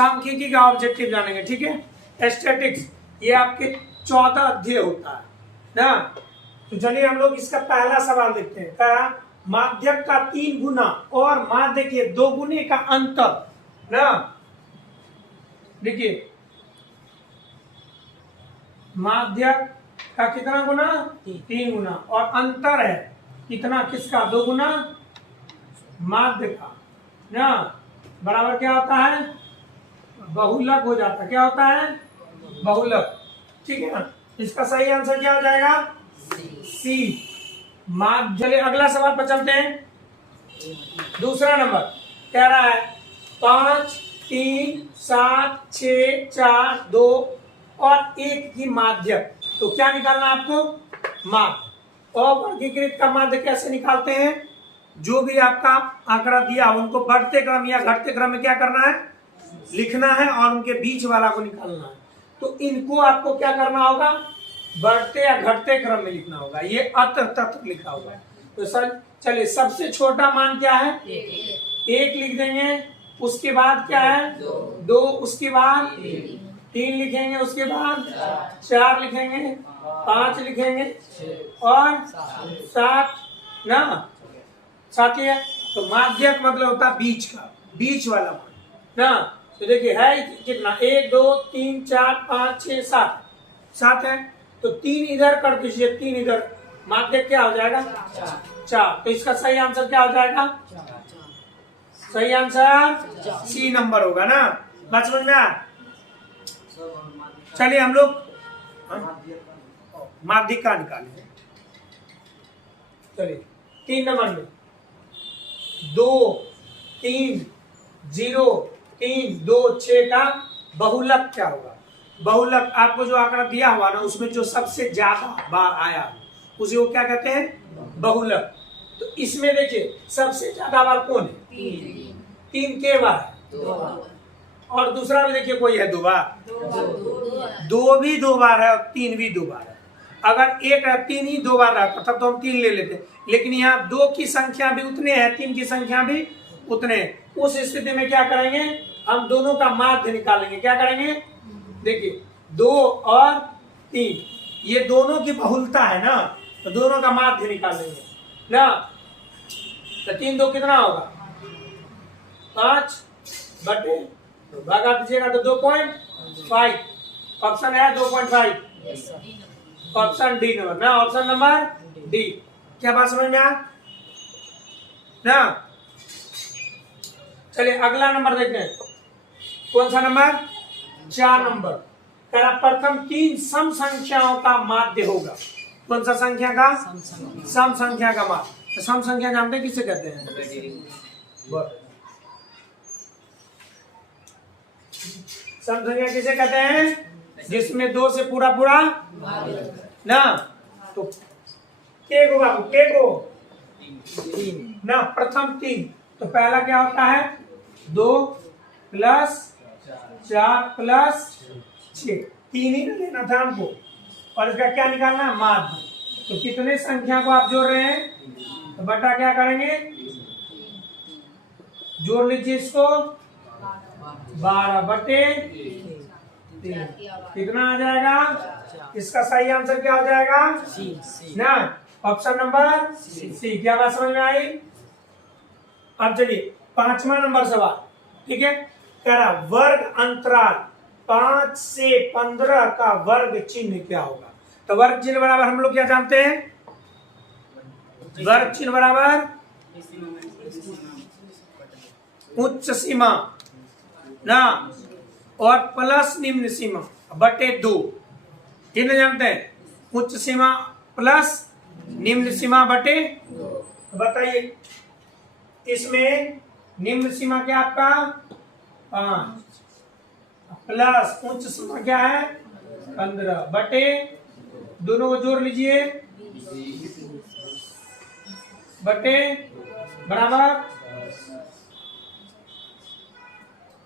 सांख्यिकी का ऑब्जेक्टिव जानेंगे, ठीक है। स्टैटिक्स ये आपके 14 अध्याय होता है ना। तो चलिए हम लोग इसका पहला सवाल देखते हैं। क्या माध्यक का 3 गुना और माध्य के 2 गुने का अंतर ना। देखिए माध्यक का कितना गुना, 3 गुना, और अंतर है कितना, किसका, 2 गुना माध्य का ना, बराबर क्या होता है, बहुलक हो जाता है। क्या होता है, बहुलक, ठीक है ना। इसका सही आंसर क्या हो जाएगा, सी माध्य। चलिए अगला सवाल पर चलते हैं। दूसरा नंबर कह रहा है 5, 3, 7, 6, 4, 2 और 1 की माध्यक। तो क्या निकालना है आपको, माध्य। अवर्गीकृत का माध्य कैसे निकालते हैं, जो भी आपका आंकड़ा दिया उनको बढ़ते क्रम या घटते क्रम में क्या करना है, लिखना है, और उनके बीच वाला को निकालना है। तो इनको आपको क्या करना होगा, बढ़ते या घटते क्रम में लिखना होगा। ये अत्र तत्र लिखा होगा। तो सर चलिए सबसे छोटा मान क्या है, 1 लिख देंगे। उसके बाद क्या है, 2, उसके बाद 3 लिखेंगे, उसके बाद 4 लिखेंगे, 5 लिखेंगे और 7 ना, 7 ही है। तो माध्यक मतलब होता है बीच का, बीच वाला मान ना। तो देखिए है कितना, 1, 2, 3, 4, 5, 6, 7 है। तो 3 इधर कर दीजिए, 3 इधर, माध्यक क्या हो जाएगा, 4। तो इसका सही आंसर क्या हो जाएगा, सही आंसर सी नंबर होगा ना। बात समझ में आया। चलिए हम लोग माध्यिक का निकालेंगे। चलिए 3 नंबर में 2, 3, 0, 3, 2, 6 का बहुलक क्या होगा। बहुलक आपको जो आंकड़ा दिया हुआ ना, उसमें जो सबसे ज्यादा बार आया उसे वो क्या कहते हैं, बहुलक। तो इसमें देखिए सबसे ज्यादा बार कौन है, 3 के बार, और दूसरा भी देखिए कोई है 2 बार, 2 भी 2 बार है और 3 भी 2 बार है। अगर 1 3 ही 2 बार रहता तब तो हम 3 ले लेते, लेकिन यहाँ 2 की संख्या भी उतने हैं, 3 की संख्या भी उतने। उस स्थिति में क्या करेंगे, हम दोनों का माध्य निकालेंगे। क्या करेंगे, देखिए 2 और 3 ये दोनों की बहुलता है ना, तो दोनों का माध्य निकालेंगे ना। तो 3 2 कितना होगा, 5 बटे, भागा दीजिएगा तो 2.5। ऑप्शन है 2.5, ऑप्शन डी नंबर ना, ऑप्शन नंबर डी। क्या बात समझ में आ ना। चलिए अगला नंबर देखते हैं, कौन सा नंबर, 4 नंबर। कह प्रथम 3 सम संख्याओं का माध्य होगा। कौन सा संख्या का, सम संख्या का माध्य। तो सम संख्या जानते हैं किसे कहते हैं, सम संख्या किसे कहते हैं, जिसमें 2 से पूरा पूरा ना। तो के को बाबू, के को 3 ना, प्रथम 3। तो पहला क्या होता है, 2 + 4 + 6, 3 ही लेना था हमको, और इसका क्या निकालना है, माध्य। तो कितने संख्या को आप जोड़ रहे हैं, तो बटा क्या करेंगे, जोड़ लीजिए इसको, 12 बटे 3 कितना आ जाएगा। इसका सही आंसर क्या हो जाएगा, ना, ऑप्शन नंबर सी। क्या बात समझ में आई। अब चलिए 5वां नंबर सवाल, ठीक है। कह रहा वर्ग अंतराल 5 से 15 का वर्ग चिन्ह क्या होगा। तो वर्ग चिन्ह बराबर हम लोग क्या जानते हैं, वर्ग चिन्ह बराबर उच्च सीमा ना, और प्लस निम्न सीमा बटे 2। कितने जानते हैं, उच्च सीमा प्लस निम्न सीमा बटे 2। बताइए इसमें निम्न सीमा क्या आपका 5 प्लस उच्च सीमा क्या है 15 बटे, दोनों को जोड़ लीजिए, बटे बराबर,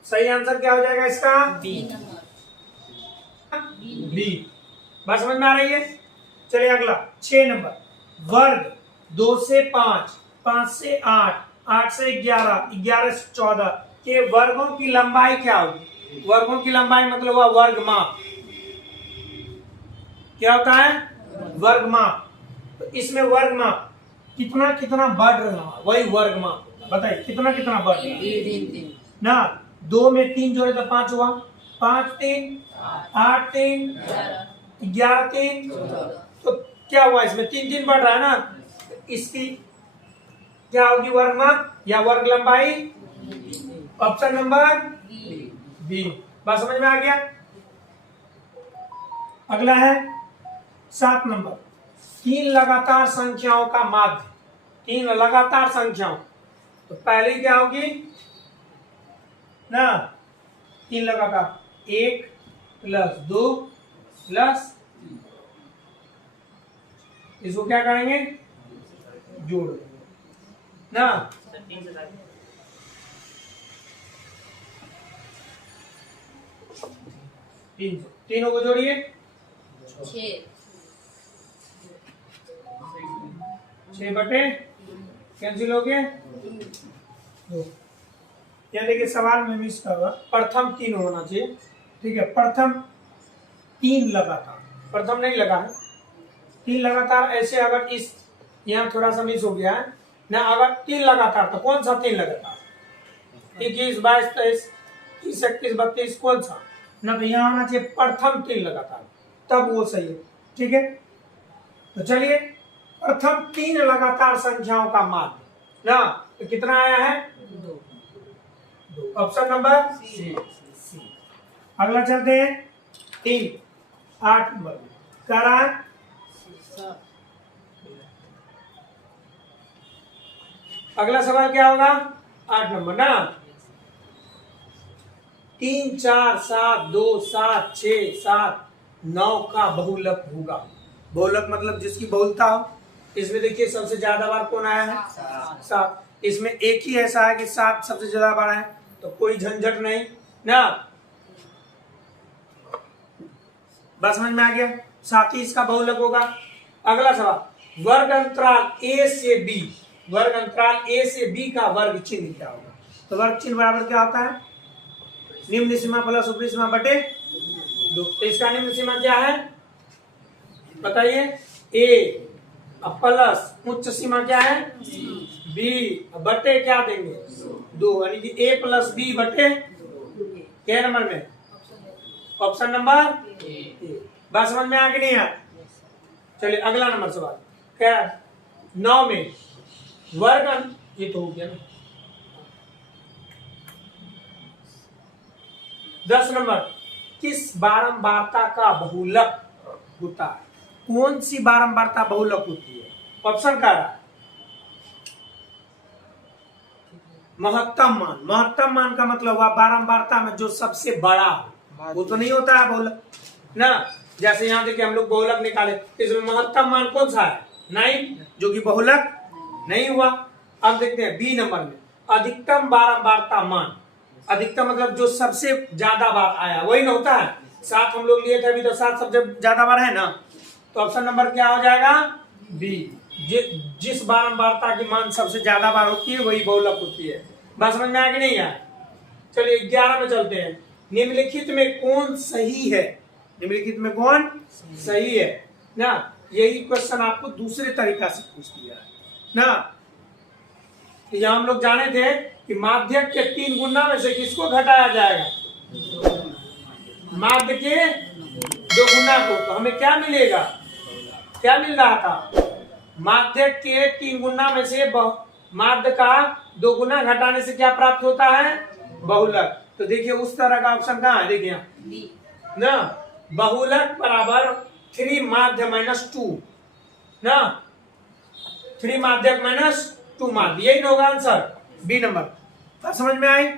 सही आंसर क्या हो जाएगा इसका, बी। बात समझ में आ रही है। चलिए अगला 6 नंबर, वर्ग 2 से 5, 5 से 8, 8 से 11, 11 से 14 के वर्गों की लंबाई क्या होगी। वर्गों की लंबाई मतलब हुआ वर्ग माप। क्या होता है? वर्ग माप। तो इसमें वर्ग माप कितना कितना बढ़ रहा है, वही वर्ग माप। बताइए कितना कितना बढ़ रहा है ना। 2 में 3 जोड़े तो 5 हुआ, 5 3 8 3 11 3, तो क्या हुआ इसमें 3 3 बढ़ रहा है ना। तो इसकी क्या होगी वर्ग माप या वर्ग लंबाई? Option number B. बात समझ में आ गया। अगला है 7 नंबर, 3 लगातार संख्याओं का माध्य। 3 लगातार संख्याओं, तो पहली क्या होगी ना, 3 लगातार, 1 प्लस 2 प्लस, इसको क्या करेंगे? जोड़ ना। तीनों को जोड़िए, 6 बटे कैंसिल हो गए 2। या देखिए सवाल में मिस कर रहा, प्रथम 3 होना चाहिए। ठीक है, प्रथम 3 लगातार, प्रथम नहीं लगा है, 3 लगातार। ऐसे अगर इस यहाँ थोड़ा सा मिस हो गया है ना, अगर 3 लगातार तो कौन सा 3 लगातार? 21 22 23 30 31 32, कौन सा ना, तो यहाँ आना चाहिए प्रथम 3 लगातार, तब वो सही है। ठीक है, तो चलिए प्रथम 3 लगातार संख्याओं का माध्य ना, तो कितना आया है? 2। Option number C. अगला चलते हैं 3 8 नंबर कह रहा है। अगला सवाल क्या होगा? 8 नंबर ना, 3 4 7 2 7 6 7 9 का बहुलक होगा। बहुलक मतलब जिसकी बहुलता हो। इसमें देखिए सबसे ज्यादा बार कौन आया है? 7। इसमें एक ही ऐसा है कि 7 सबसे ज्यादा बार है, तो कोई झंझट नहीं ना। बस समझ में आ गया, 7 ही इसका बहुलक होगा। अगला सवाल, वर्ग अंतराल ए से बी, वर्ग अंतराल ए से बी का वर्ग चिन्ह क्या होगा? तो वर्ग चिन्ह बराबर क्या होता है? निम्न सीमा प्लस ऊपरी सीमा बटे 2। तो इसका निम्न सीमा क्या है बताइए? ए प्लस उच्च सीमा क्या है? बी बटे क्या देंगे? 2, यानी कि ए प्लस बी बटे क्या नंबर में? Option number A. बात समझ में आ गई नहीं है? चलिए अगला नंबर सवाल क्या? 9 में वर्ग, ये तो हो गया ना। 10 नंबर, किस बारंबारता का बहुलक होता है? कौन सी बारंबारता बहुलक होती है? ऑप्शन का रहा है महत्तम मान। महत्तम मान का मतलब हुआ बारंबारता में जो सबसे बड़ा हो, वो तो नहीं होता है बहुलक ना। जैसे यहाँ देखिए हम लोग बहुलक निकाले, इसमें महत्तम मान कौन सा है? 9, जो कि बहुलक नहीं हुआ। अब देखते हैं बी नंबर में, अधिकतम बारंबारता मान। अधिकतम मतलब जो सबसे ज्यादा बार आया, वही ना होता है। 7 हम लोग लिए थे अभी, तो 7 सबसे ज्यादा बार है ना। तो ऑप्शन नंबर क्या हो जाएगा? बी। जिस बारंबारता की मान सबसे ज्यादा बार होती है वही बहुलक होती है। बात समझ में आ गई नहीं है? चलिए 11 में चलते हैं, निम्नलिखित में कौन सही है? निम्नलिखित में कौन सही है ना। यही क्वेश्चन आपको दूसरे तरीका से पूछ दिया है ना। यहाँ हम लोग जाने थे कि माध्यक के 3 गुना में से किसको घटाया जाएगा? माध्य के 2 गुना को। तो हमें क्या मिलेगा? क्या मिल रहा था? माध्यक के 3 गुना में से माध्य का 2 गुना घटाने से क्या प्राप्त होता है? बहुलक। तो देखिए उस तरह का ऑप्शन कहाँ है? देखिए ना, बहुलक बराबर 3 माध्य माइनस 2 ना, 3 माध्यक माइनस 2 माध्य, यही होगा आंसर बी नंबर। समझ में आई?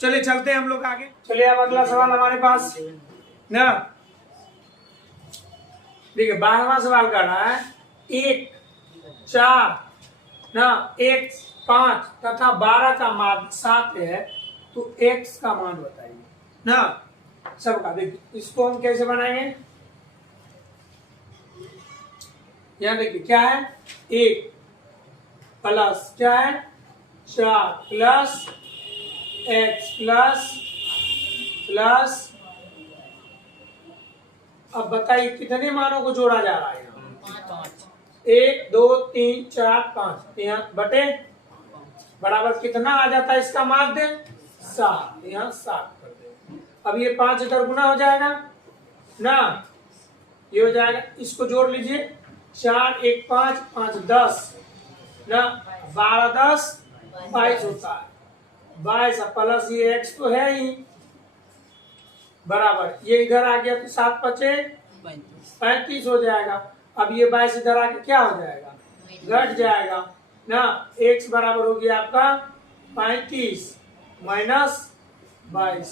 चलिए चलते हैं हम लोग आगे। चलिए अब अगला सवाल हमारे पास ना, देखिए 12वां सवाल कर रहा है 1 4 ना, 1 5 तथा 12 का मान 7 है, तो x का मान बताइए ना सबका। देखिए इसको हम कैसे बनाएंगे? यहाँ देखिए क्या है? 1 प्लस क्या है? 4 प्लस x प्लस प्लस, अब बताइए कितने मानों को जोड़ा जा रहा है यहाँ? 1 2 3 4 5 यहाँ बटे बराबर कितना आ जाता है इसका माध्य? 7। यहाँ 7 कर दे। अब ये 5 इधर गुना हो जाएगा ना, ये हो जाएगा, इसको जोड़ लीजिए। 4 1 5 5 10 ना, 12 10 22 होता है। 22 प्लस ये x तो है ही बराबर, ये इधर आ गया तो 7 बचे 35 हो जाएगा। अब ये 22 इधर आके क्या हो जाएगा? घट जाएगा ना। x बराबर हो गया आपका 35 माइनस 22।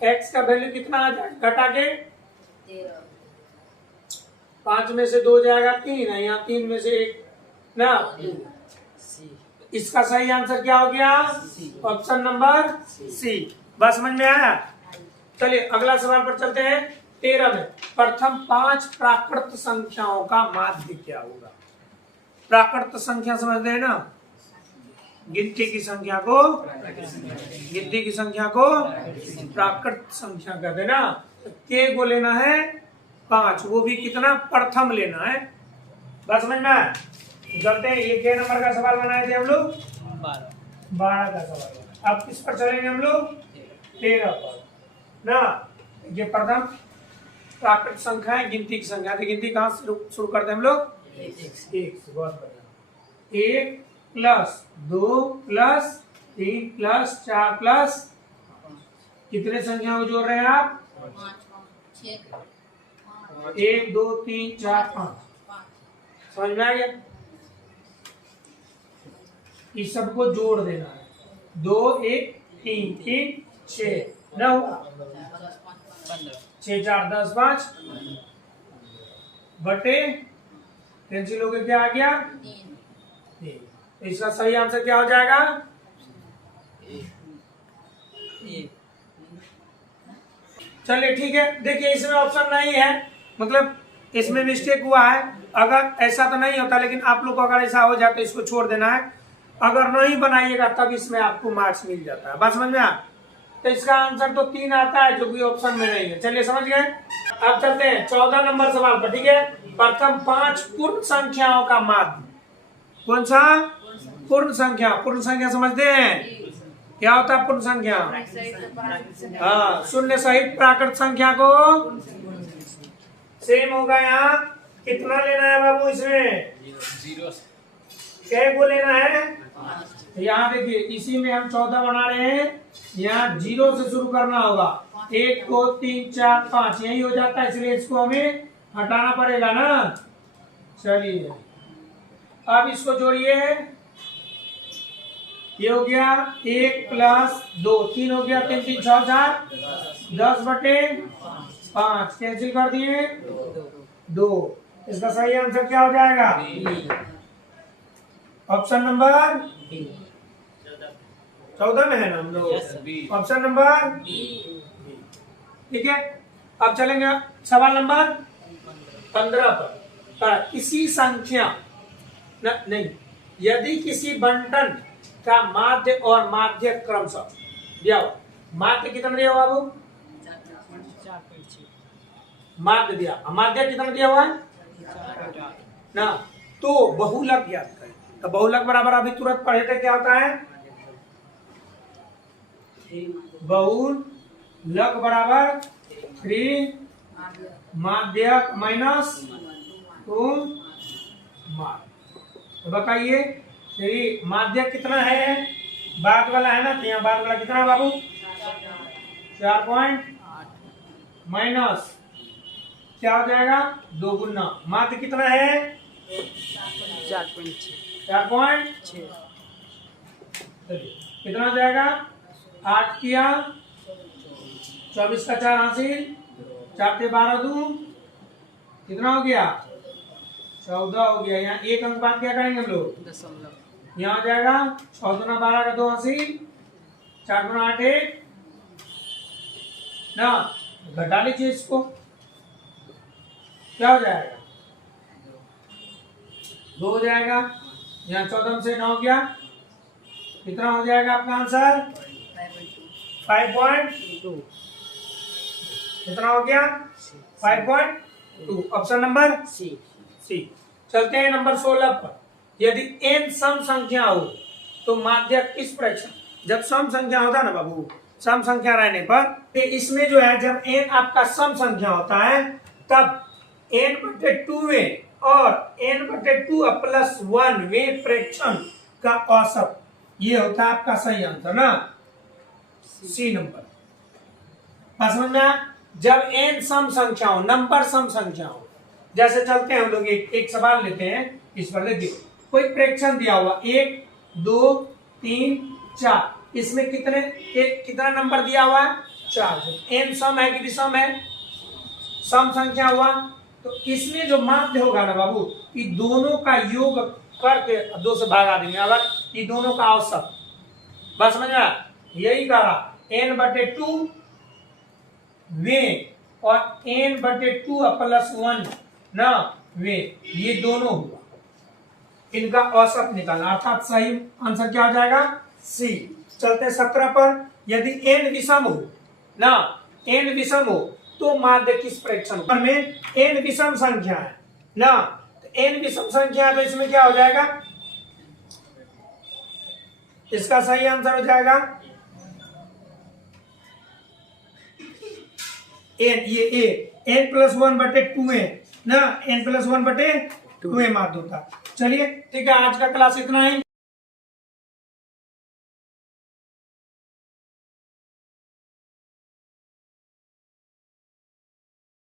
x का वैल्यू कितना आ जाएगा? घटा के 5 में से 2 जाएगा 3 है, यहाँ 3 में से 1 ना। इसका सही आंसर क्या हो गया? Option number C. बस समझ में आया? चलिए अगला सवाल पर चलते हैं। 13 में प्रथम 5 प्राकृत संख्याओं का माध्य क्या होगा? प्राकृत संख्या समझते हैं ना, गिनती की संख्या को प्राकृत संख्या कहते हैं ना। के को लेना है 5, वो भी कितना? प्रथम लेना है। बस समझ में आया? चलते हैं। ये क्या नंबर का सवाल बनाए थे हम लोग? 12 का सवाल। अब किस पर चलेंगे हम लोग? 13 पर ना। ये प्रथम प्राकृत संख्या है, गिनती की संख्या। तो गिनती कहाँ शुरू करते हैं हम लोग? 1 से। बहुत बढ़िया। 1 प्लस 2 प्लस 3 प्लस 4 प्लस, कितने संख्या को जोड़ रहे हैं आप? 1 2 3 4 5। समझ में आ गया? इस सबको जोड़ देना है। 2 1 3 3 6 ना हुआ? 6 4 10 5 बटे कैंसिल हो गया, क्या आ गया? 3। इसका सही आंसर क्या हो जाएगा? चलिए ठीक है। देखिए इसमें ऑप्शन नहीं है, मतलब इसमें मिस्टेक हुआ है। अगर ऐसा तो नहीं होता, लेकिन आप लोग को अगर ऐसा हो जाए तो इसको छोड़ देना है। अगर नहीं बनाइएगा तब इसमें आपको मार्क्स मिल जाता है। बात समझ में आ? तो इसका आंसर तो 3 आता है, जो कि ऑप्शन में नहीं है। चलिए समझ गए। अब चलते हैं 14 नंबर सवाल पर। ठीक है, प्रथम 5 पूर्ण संख्याओं का माध्य। कौन सा? पूर्ण संख्या। पूर्ण संख्या समझते हैं क्या होता है? पूर्ण संख्या, हाँ, शून्य सहित प्राकृत संख्या को सेम होगा। यहाँ कितना लेना है बाबू? इसमें 0 क्या को लेना है? यहाँ देखिए, इसी में हम 14 बना रहे हैं। यहाँ 0 से शुरू करना होगा। 1 2 3 4 5 यही हो जाता है, इसलिए इसको हमें हटाना पड़ेगा ना। चलिए अब इसको जोड़िए। ये हो गया 1 प्लस 2 3 हो गया, 3 3 6 4 10 बटे 5 कैंसिल कर दिए 2। इसका सही आंसर क्या हो जाएगा? ऑप्शन नंबर 14 में है ना हम लोग। ऑप्शन नंबर, ठीक है। अब चलेंगे सवाल नंबर 15 पर। किसी संख्या नहीं, यदि किसी बंटन का माध्य और माध्य क्रमशः दिया हुआ, माध्य कितना दिया हुआ बाबू? 4.6 माध्य दिया, माध्य कितना दिया हुआ है ना। तो बहुलक ज्ञात करें। तो बहुलक बराबर अभी तुरंत पढ़े थे, क्या होता है? बहुलक बराबर 3 माध्यक माइनस 2 माध्य। तो बताइए 3 माध्यक कितना है? बाद वाला है ना, तो यहाँ बाद वाला कितना है बाबू? 4.8 माइनस क्या हो जाएगा? 2 गुना माध्य कितना है? 4.6 कितना हो जाएगा? 8 किया 24 का 4 हासिल, 4 से 12 दूं कितना हो गया? 14 हो गया। यहाँ एक अंक बाद क्या करेंगे हम लोग? दशमलव। यहाँ हो जाएगा 6 दूना 12 का 2 हासिल, 4 दूना 8 1 ना। घटा लीजिए इसको, क्या हो जाएगा? 2 हो जाएगा। यहाँ 14 से 9 गया, कितना हो जाएगा आपका आंसर? 5.2। कितना हो गया 5.2। Option number C. चलते हैं नंबर 16 पर। यदि n सम संख्या हो तो माध्यक किस फ्रैक्शन, जब सम संख्या होता है ना बाबू, सम संख्या रहने पर तो इसमें जो है जब n आपका सम संख्या होता है तब n/2 में और n/2 प्लस 1 में फ्रैक्शन का औसत, ये होता है आपका सही आंसर ना, सी नंबर। बस समझ में आया? जब n सम संख्या हो, नंबर सम संख्या हो, जैसे चलते हैं हम लोग एक सवाल लेते हैं, इस पर देखिए कोई फ्रैक्शन दिया हुआ 1 2 3 4, इसमें कितना नंबर दिया हुआ है 4। n सम है कि विषम है, सम संख्या हुआ, तो इसमें जो माध्य होगा ना बाबू, ये दोनों का योग करके 2 से भागा देंगे, अगर ये दोनों का औसत, बस समझ में यही करा n/2 वे और n/2 प्लस 1 ना वे, ये दोनों हुआ, इनका औसत निकालना, अर्थात सही आंसर क्या हो जाएगा सी। चलते 17 पर। यदि n विषम हो ना, n विषम हो तो माध्य किस फ्रैक्शन में, n विषम संख्या है ना, तो n विषम संख्या है तो इसमें क्या हो जाएगा, इसका सही आंसर हो जाएगा n, ये n+1/2 है ना, n+1/2 माध्य होता। चलिए ठीक है, आज का क्लास इतना ही।